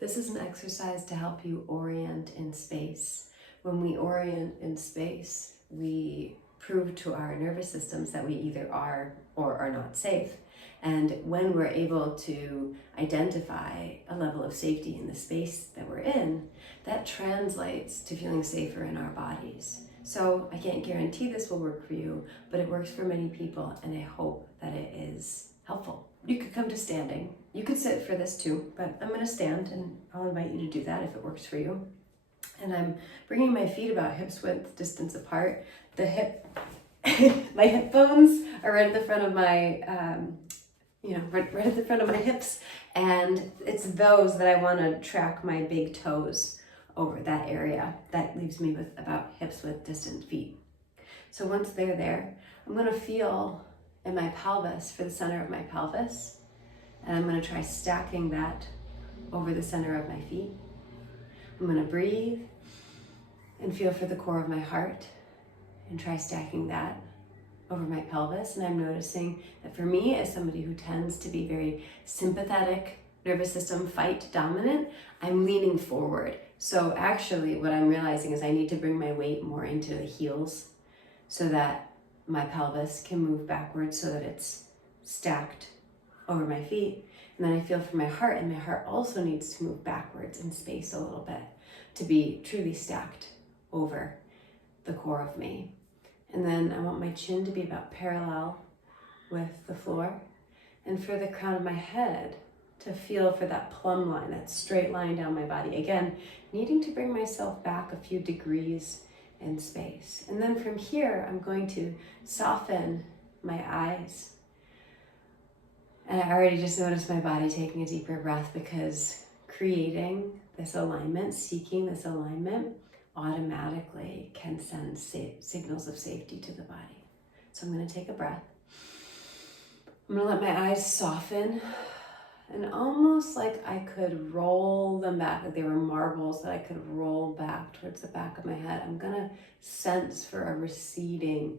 This is an exercise to help you orient in space. When we orient in space, we prove to our nervous systems that we either are or are not safe. And when we're able to identify a level of safety in the space that we're in, that translates to feeling safer in our bodies. So I can't guarantee this will work for you, but it works for many people, and I hope that it is helpful. You could come to standing. You could sit for this too, but I'm going to stand, and I'll invite you to do that if it works for you. And I'm bringing my feet about hips width distance apart. My hip bones are right at the front of my, right at the front of my hips, and it's those that I want to track my big toes over that area. That leaves me with about hips width distant feet. So once they're there, I'm going to feel in my pelvis for the center of my pelvis, and I'm going to try stacking that over the center of my feet. I'm going to breathe and feel for the core of my heart and try stacking that over my pelvis. And I'm noticing that for me, as somebody who tends to be very sympathetic, nervous system fight dominant, I'm leaning forward. So actually what I'm realizing is I need to bring my weight more into the heels so that my pelvis can move backwards so that it's stacked over my feet. And then I feel for my heart, and my heart also needs to move backwards in space a little bit to be truly stacked over the core of me. And then I want my chin to be about parallel with the floor, and for the crown of my head to feel for that plumb line, that straight line down my body. Again, needing to bring myself back a few degrees in space. And then from here, I'm going to soften my eyes. And I already just noticed my body taking a deeper breath, because creating this alignment, seeking this alignment, automatically can send signals of safety to the body. So I'm going to take a breath. I'm going to let my eyes soften, and almost like I could roll them back, like they were marbles that I could roll back towards the back of my head. I'm going to sense for a receding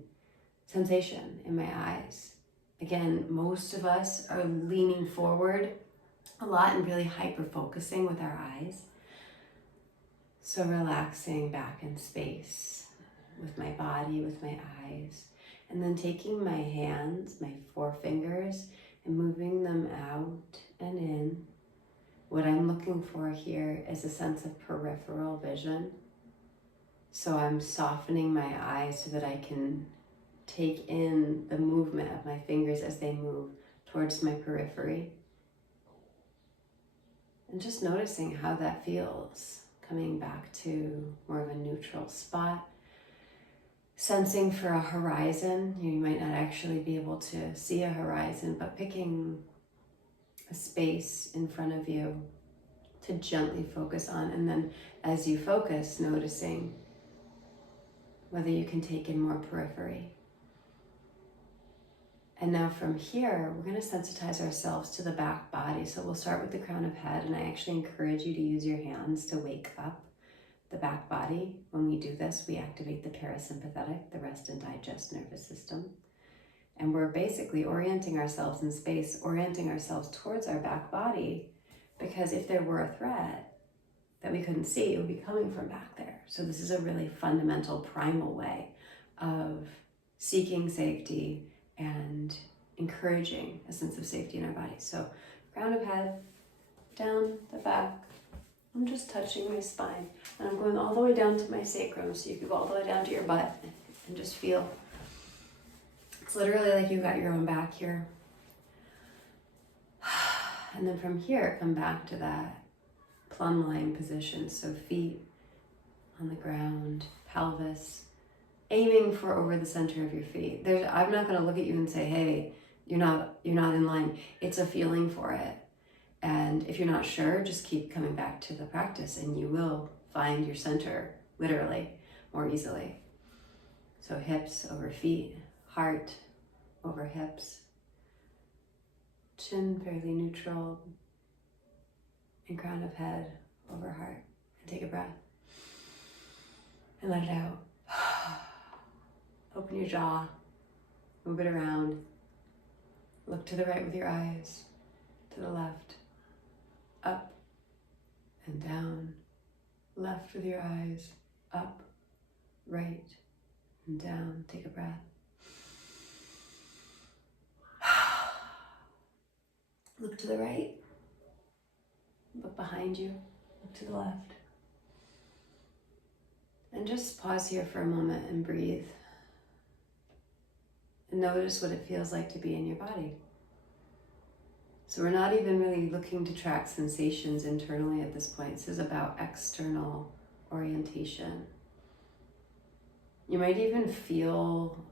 sensation in my eyes. Again, most of us are leaning forward a lot and really hyper-focusing with our eyes. So relaxing back in space with my body, with my eyes, and then taking my hands, my forefingers, and moving them out and in. What I'm looking for here is a sense of peripheral vision. So I'm softening my eyes so that I can take in the movement of my fingers as they move towards my periphery. And just noticing how that feels. Coming back to more of a neutral spot. Sensing for a horizon. You might not actually be able to see a horizon, but picking a space in front of you to gently focus on. And then as you focus, noticing whether you can take in more periphery. And now from here, we're going to sensitize ourselves to the back body. So we'll start with the crown of head, and I actually encourage you to use your hands to wake up the back body. When we do this, we activate the parasympathetic, the rest and digest nervous system. And we're basically orienting ourselves in space, orienting ourselves towards our back body, because if there were a threat that we couldn't see, it would be coming from back there. So this is a really fundamental, primal way of seeking safety and encouraging a sense of safety in our body. So crown of head, down the back. I'm just touching my spine, and I'm going all the way down to my sacrum, so you can go all the way down to your butt and just feel. It's literally like you got your own back here. And then from here, come back to that plumb line position. So feet on the ground, pelvis, aiming for over the center of your feet. I'm not going to look at you and say, hey, you're not in line. It's a feeling for it. And if you're not sure, just keep coming back to the practice, and you will find your center, literally, more easily. So hips over feet, heart over hips, chin fairly neutral, and crown of head over heart. And take a breath and let it out. Open your jaw, move it around, look to the right with your eyes, to the left, up and down. Left with your eyes, up, right, and down. Take a breath. Look to the right. Look behind you. Look to the left. And just pause here for a moment and breathe. And notice what it feels like to be in your body. So we're not even really looking to track sensations internally at this point. This is about external orientation. You might even feel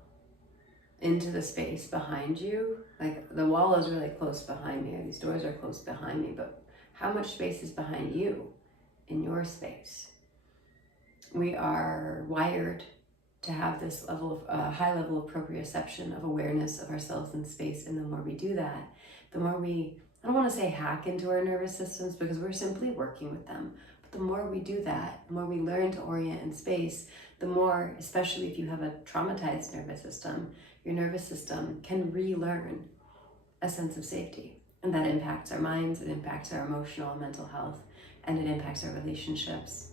into the space behind you. Like the wall is really close behind me, or these doors are close behind me, but how much space is behind you in your space? We are wired to have this level of high level of proprioception, of awareness of ourselves in space. And the more we do that, the more we, I don't want to say hack into our nervous systems because we're simply working with them. But the more we do that, the more we learn to orient in space, the more, especially if you have a traumatized nervous system, your nervous system can relearn a sense of safety. And that impacts our minds, it impacts our emotional and mental health, and it impacts our relationships.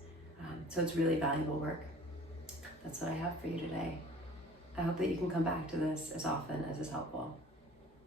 So it's really valuable work. That's what I have for you today. I hope that you can come back to this as often as is helpful.